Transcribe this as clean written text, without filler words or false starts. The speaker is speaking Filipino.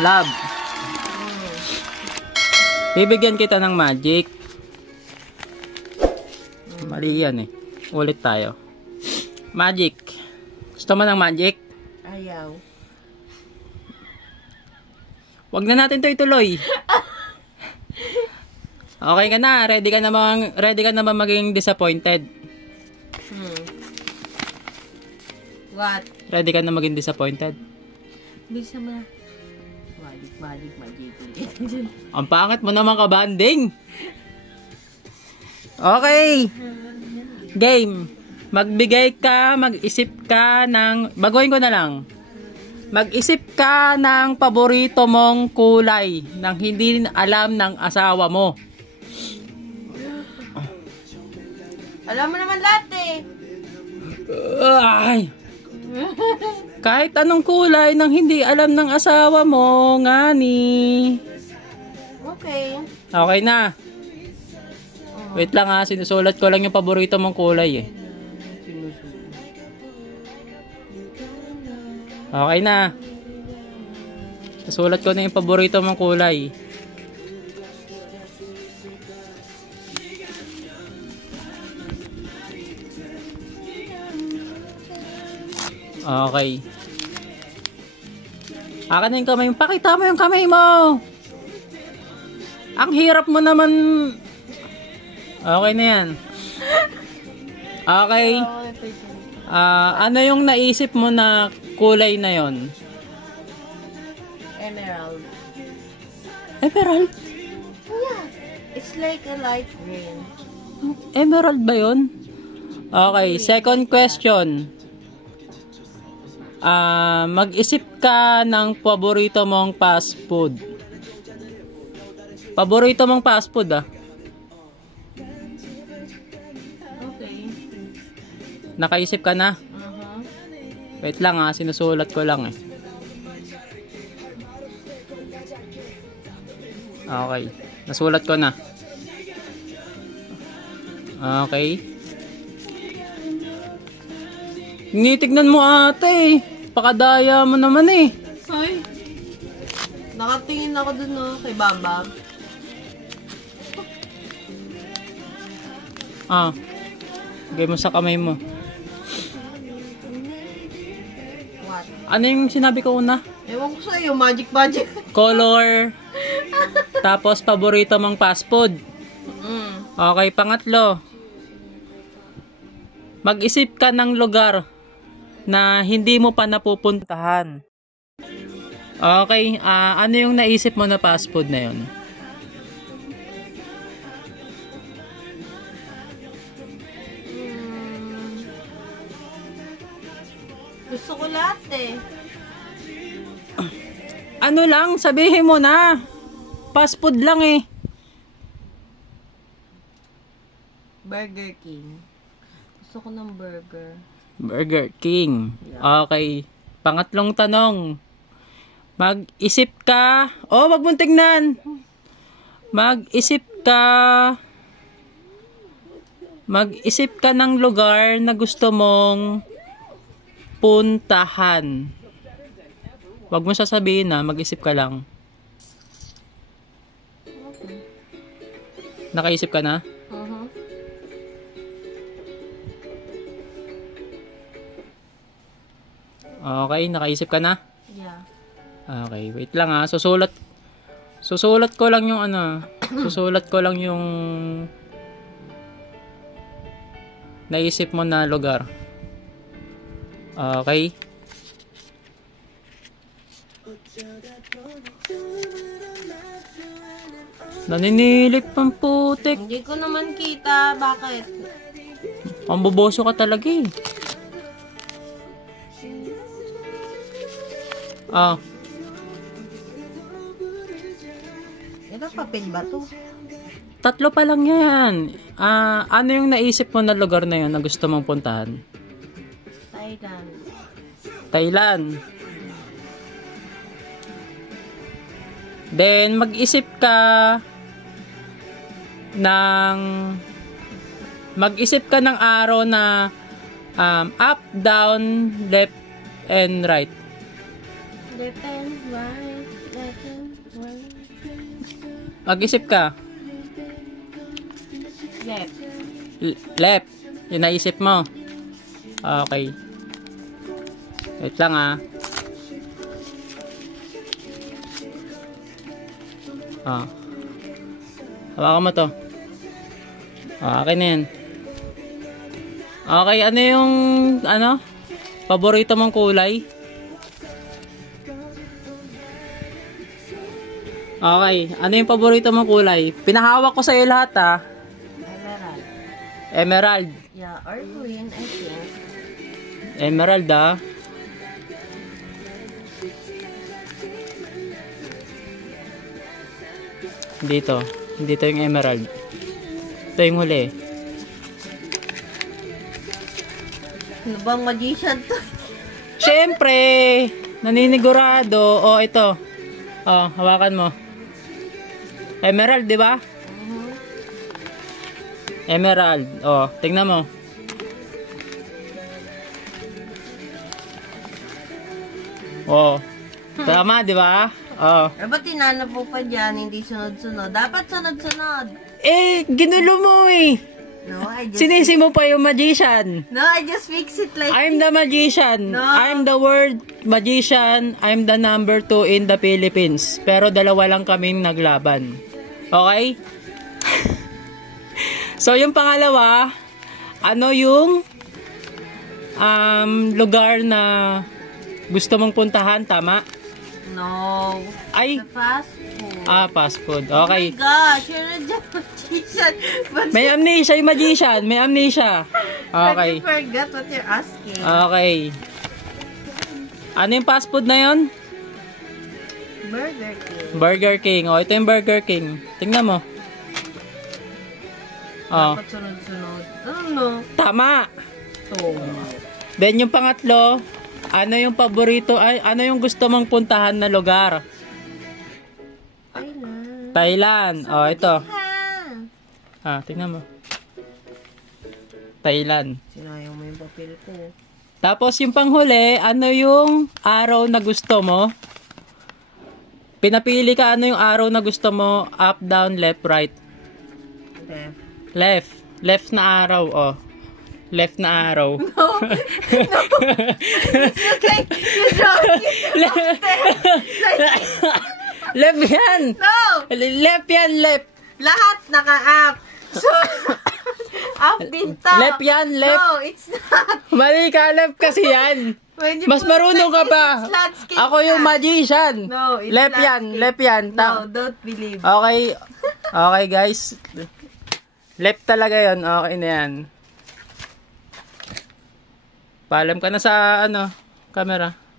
Love. Bibigyan kita ng magic. Mali yan eh. Ulit tayo. Magic. Gusto mo ng magic? Ayaw. Wag na natin to ituloy. Okay ka na? Ready ka na ba maging disappointed? What? Ready ka na maging disappointed? Bisa mo na. Magic. Ang pangit mo naman kabanding. Okay. Game. Mag-isip ka ng, baguhin ko na lang. Mag-isip ka ng paborito mong kulay nang hindi alam ng asawa mo. Alam mo naman lahat eh. Ay. Kahit anong kulay nang hindi alam ng asawa mo, ngani. Okay. Okay na. Wait lang ha, sinusulat ko lang yung paborito mong kulay eh. Okay na. Nasulat ko na yung paborito mong kulay. Okay. Akin na yung kamay mo. Pakita mo yung kamay mo. Ang hirap mo naman. Okay na yan. Okay. Ano yung naisip mo na kulay na yon? Emerald. Emerald? Yeah. It's like a light green. Emerald ba yun? Okay. Second question. Mag-isip ka ng paborito mong fast food. Paborito mong fast food Okay. Nakaisip ka na? Wait lang sinusulat ko lang eh. Okay. Nasulat ko na. Okay. Tinitignan mo ate. Pakadaya mo naman eh. Ay. Nakatingin ako dun kay Bambam. Lagay mo sa kamay mo. What? Ano yung sinabi ko una? Ewan ko sa'yo, magic. Color. Tapos paborito mong fast food. Okay, pangatlo. Mag-isip ka ng lugar na hindi mo pa napupuntahan. Okay, ano yung naisip mo na fast food na yun? Gusto ko lahat eh. Ano lang, sabihin mo na. Fast food lang eh. Burger King. Gusto ko ng burger. Burger King. Okay. Pangatlong tanong. Mag-isip ka. Wag mong tignan. Mag-isip ka ng lugar na gusto mong puntahan. Wag mo sasabihin mag-isip ka lang. Nakaisip ka na? Okay, nakaisip ka na? Yeah. Okay, wait lang Susulat ko lang yung susulat ko lang yung naisip mo na lugar. Okay. Naninilip ang putik. Hindi ko naman kita. Bakit? Ang boboso ka talaga eh. Ito papel ba to? 3 pa lang yan. Ano yung naisip mo na lugar na yun na gusto mong puntahan? Thailand. Then, mag-isip ka ng arrow na up, down, left, and right. Left and right, left and right. Mag-isip ka. Left. Left. Yung naisip mo. Okay. Wait lang ah. Hawakan mo to. Okay na yan. Okay, ano yung paborito mong kulay? Okay, ano yung paborito mong kulay? Pinahawak ko sa'yo lahat ah. Emerald. Emerald. Yeah, or green, I think. Emerald ah. Dito yung emerald. Ito yung huli. Ano bang magician to? Siyempre, naninigurado. O, ito. O, hawakan mo. Emerald, di ba? Emerald. O, tingnan mo. O, tama, di ba? O. Eh, ba't tinanap mo pa dyan? Hindi sunod-sunod. Dapat sunod-sunod. Eh, ginulo mo eh. No, I just... Sinisi mo pa yung magician. No, I just fix it like... I'm the magician. No. I'm the word magician. I'm the number 2 in the Philippines. Pero dalawa lang kaming naglaban. Okay? So, yung pangalawa, ano yung lugar na gusto mong puntahan? Tama? No. Ay. The fast food. Fast food. Okay. Oh my gosh, you're a magician. But May amnesia yung magician. May amnesia. Okay. you forgot what you're asking. Okay. Ano yung fast food na yon? Burger King. Burger King. O, ito yung Burger King. Tingnan mo. O. Dapat sunod-sunod. Ano? Tama. So, Then yung pangatlo, ano yung paborito, ano yung gusto mong puntahan na lugar? Thailand. Thailand. O, ito. Ha? Tingnan mo. Thailand. Sinayang mo yung papel ko. Tapos yung panghuli, ano yung araw na gusto mo? Pinapili ka ano yung araw na gusto mo, up, down, left, right. Left. Left. Left na araw, oh. Left na araw. No. Okay, you're joking. Left yan. No. Left yan, left. Lahat naka-up. So, up din to. Left yan, left. No, it's not. Mali ka, left kasi yan. When you Mas put marunong ka like pa. this, it's landscape Ako yung na. magician. No, it's left yan, landscape. left yan. No, don't believe. Okay. Okay, guys. Left talaga yon. Okay na yan. Paalam ka na sa camera.